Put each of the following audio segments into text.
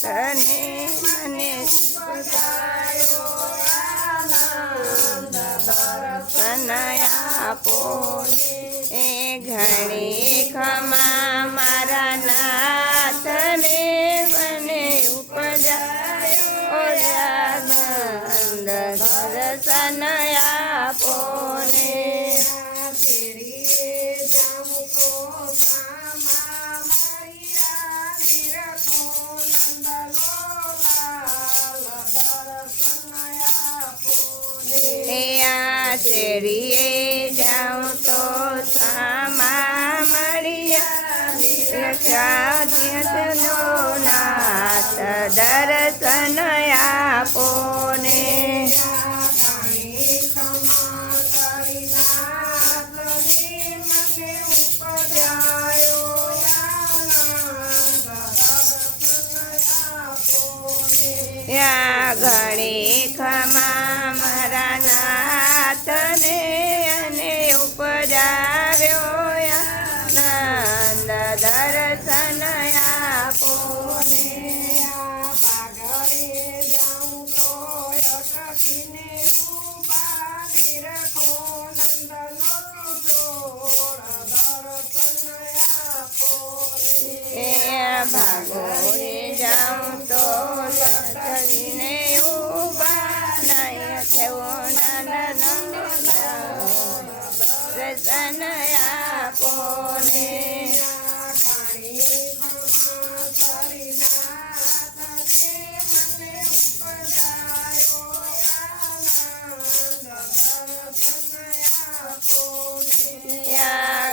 તને મને દર્શન આપો એ ઘણી ખમા મારા નાથને મને ઉપજાયો આનંદ દર્શન આપો ને શેરીએ જાઉં તો સામા મળ્યા નાથ દર્શન આપો ને ઘણી ખમા મારા નાથને અને ઉપજાવ્યો આનંદ દર્શન આપો ને જાઉં તો અટકીને ઉપાડી રખો નંદનો દર્શન આપો ને ભાગોને જાઉં તો ને ઉભા નહીં થયો દર્શન આપો ને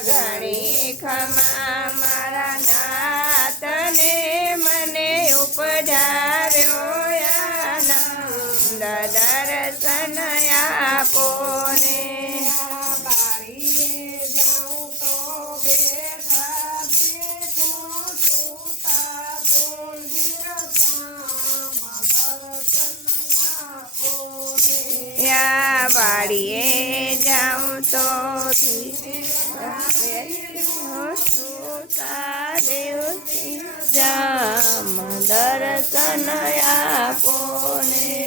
ઘણી ખમા મારા નાથને મને ઉપજાવ્યો દર્શન આપો ને બારીએ જાઉં તો બેઠા બેઠું સુતા દર્શન આપો ને વાડીએ જાઉં તો સુતા દેવથી જામ દર્શન આપો ને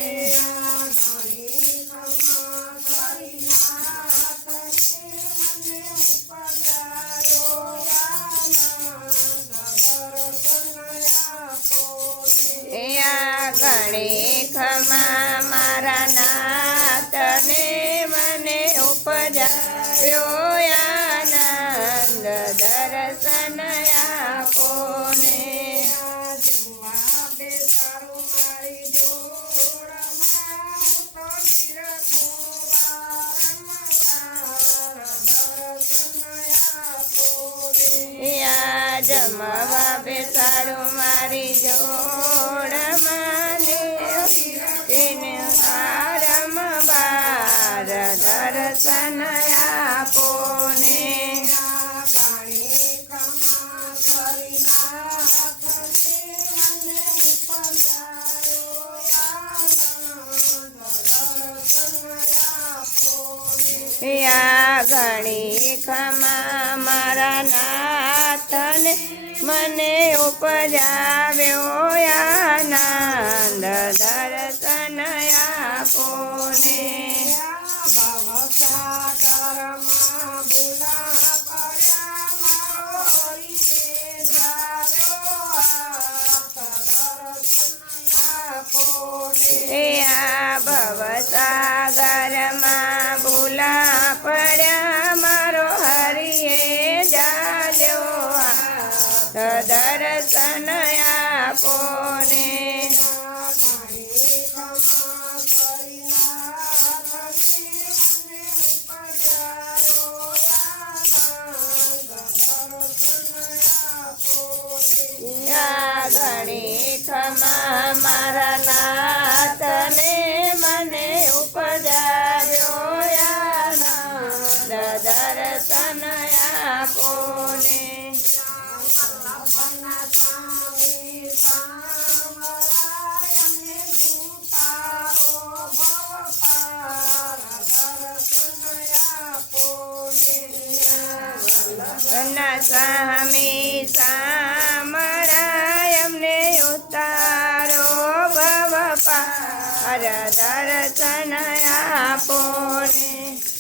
ઘણી ખમા મારા નાથને મને ઉપજાવ્યો આનંદ દર્શન આપો ને જમવા બેસાડું મારી જોડમાં તો જમવા બેસાડું મારી જોડમાં રમવાર દર્શન આપો ને ઘણી ખમા મારા નાથને મને ઉપજાવ્યો આનંદ દર્શન આપો ને ભવસાગરમાં ભૂલા પડ્યા મારો હરિએ જાવ્યો દર્શન આપો ને ભવસાગરમાં ભૂલા પડ્યા મારો હરિએ જાલ્યો દર્શન આપો ને ઘણી ખમા મારા નાથને મને ઉપજાવ્યો આનંદ દર્શન આપો ને સ્વામી સામળાય અમને ઉતાર અર દર્શન આપો ને